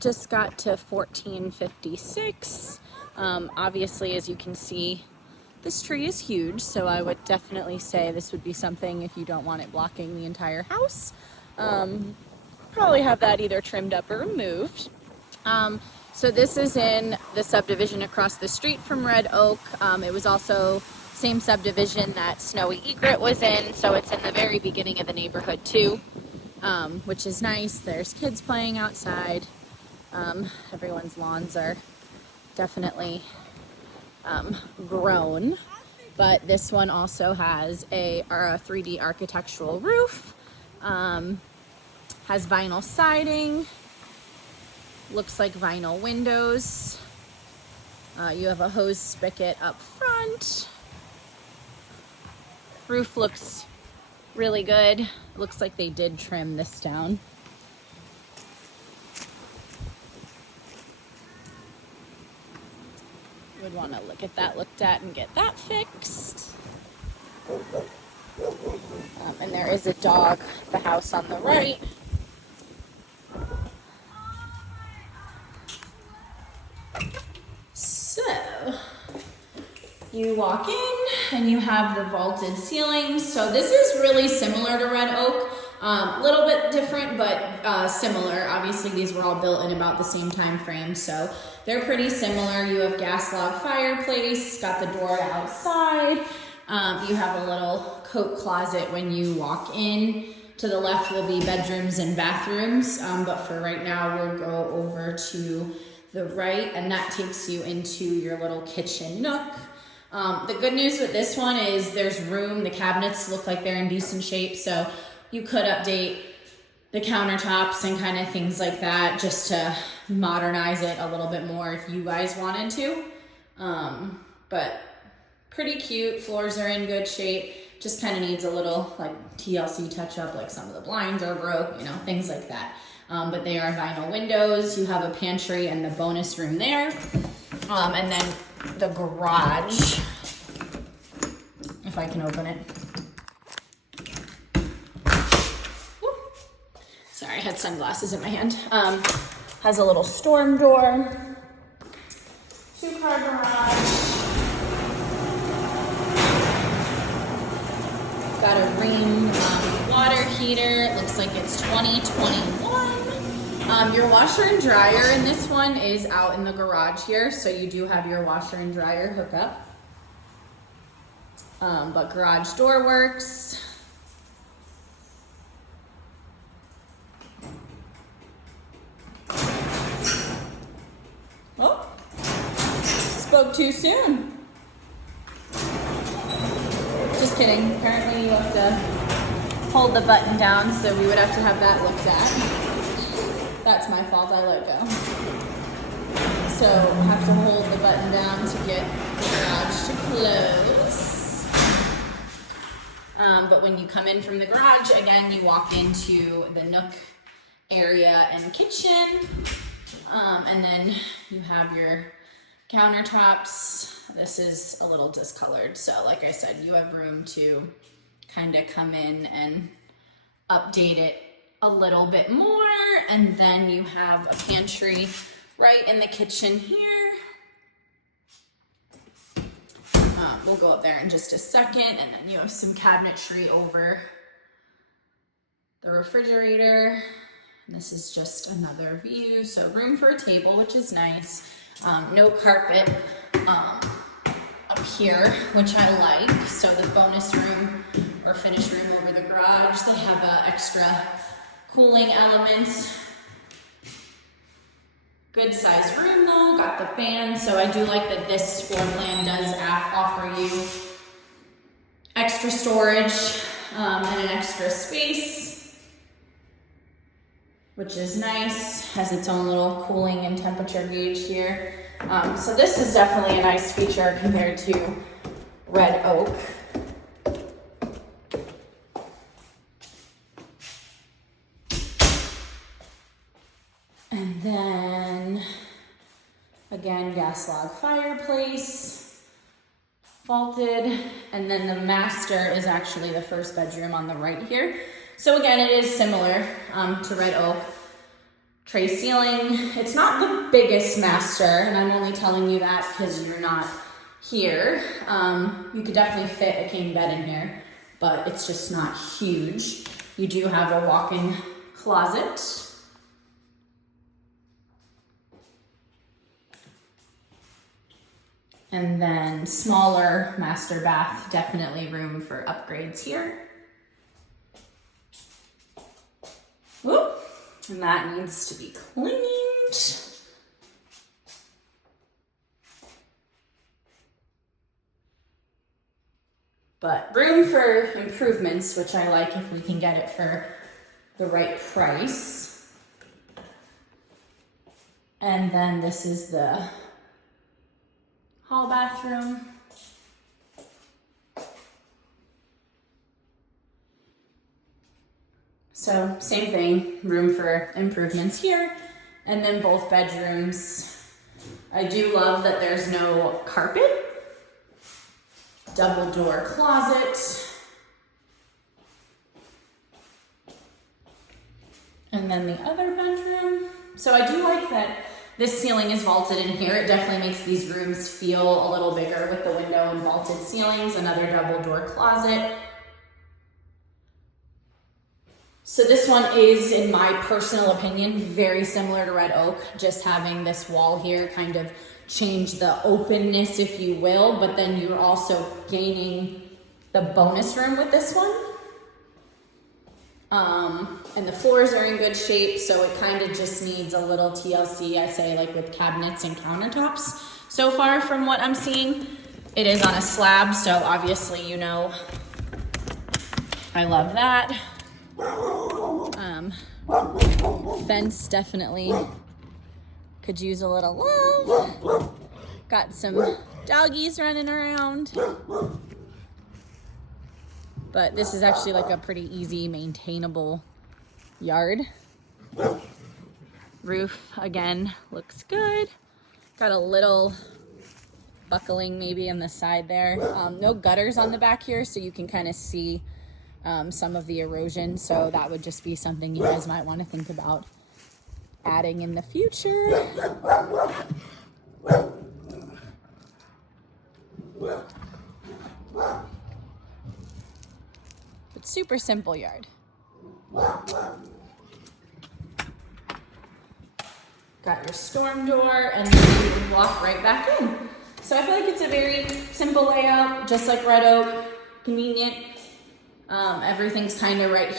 just got to 1456. Obviously, as you can see, this tree is huge, so I would definitely say this would be something if you don't want it blocking the entire house. Probably have that either trimmed up or removed. So this is in the subdivision across the street from Red Oak. It was also same subdivision that Snowy Egret was in, so it's in the very beginning of the neighborhood too, which is nice. There's kids playing outside. Everyone's lawns are definitely grown, but this one also has a 3D architectural roof, has vinyl siding, looks like vinyl windows. You have a hose spigot up front. Roof looks really good. Looks like they did trim this down. Would want to look at that looked at and get that fixed. And there is a dog at the house on the right. So you walk in and you have the vaulted ceilings. So this is really similar to Red Oak. A little bit different, but similar. Obviously, these were all built in about the same time frame, so they're pretty similar. You have gas log fireplace, got the door outside. You have a little coat closet when you walk in. To the left will be bedrooms and bathrooms, but for right now, we'll go over to the right, and that takes you into your little kitchen nook. The good news with this one is there's room. The cabinets look like they're in decent shape, so you could update the countertops and kind of things like that just to modernize it a little bit more if you guys wanted to. But pretty cute. Floors are in good shape. Just kind of needs a little like TLC touch up, like some of the blinds are broke, you know, things like that. But they are vinyl windows. You have a pantry and the bonus room there. And then the garage, if I can open it. Sorry, I had sunglasses in my hand. Has a little storm door, 2-car garage. Got a Rheem water heater. It looks like it's 2021. Your washer and dryer in this one is out in the garage here, so you do have your washer and dryer hookup. But garage door works. Oh, spoke too soon. Just kidding. Apparently you have to hold the button down, so we would have to have that looked at. That's my fault, I let go. So have to hold the button down to get the garage to close. But when you come in from the garage, again, you walk into the nook area and kitchen. And then you have your countertops. This is a little discolored, so like I said, you have room to kind of come in and update it a little bit more. And then you have a pantry right in the kitchen here. We'll go up there in just a second, and then you have some cabinetry over the refrigerator. And this is just another view. So room for a table, which is nice. No carpet up here, which I like. So the bonus room or finished room over the garage, they have extra cooling elements. Good size room though, got the fan. So I do like that this floor plan does offer you extra storage and an extra space, which is nice. Has its own little cooling and temperature gauge here. So this is definitely a nice feature compared to Red Oak. And then, again, gas log fireplace, vaulted, and then the master is actually the first bedroom on the right here. So again, it is similar to Red Oak. tray ceiling. It's not the biggest master, and I'm only telling you that because you're not here. You could definitely fit a king bed in here, but it's just not huge. You do have a walk-in closet. And then smaller master bath, definitely room for upgrades here. Whoop. And that needs to be cleaned. But room for improvements, which I like if we can get it for the right price. And then this is the hall bathroom. So same thing, room for improvements here. And then both bedrooms. I do love that there's no carpet. Double door closet. And then the other bedroom. So I do like that this ceiling is vaulted in here. It definitely makes these rooms feel a little bigger with the window and vaulted ceilings. Another double door closet. So this one is, in my personal opinion, very similar to Red Oak, just having this wall here kind of change the openness, if you will, but then you're also gaining the bonus room with this one. And the floors are in good shape, so it kind of just needs a little TLC, I say, like with cabinets and countertops. So far from what I'm seeing, it is on a slab, so obviously, you know, I love that. Fence definitely could use a little love. Got some doggies running around. But this is actually like a pretty easy maintainable yard. Roof, again, looks good. Got a little buckling maybe on the side there. No gutters on the back here, so you can kind of see some of the erosion. So that would just be something you guys might want to think about adding in the future. But super simple yard. Got your storm door, and then you can walk right back in. So I feel like it's a very simple layout, just like Red Oak, convenient. Everything's kind of right here.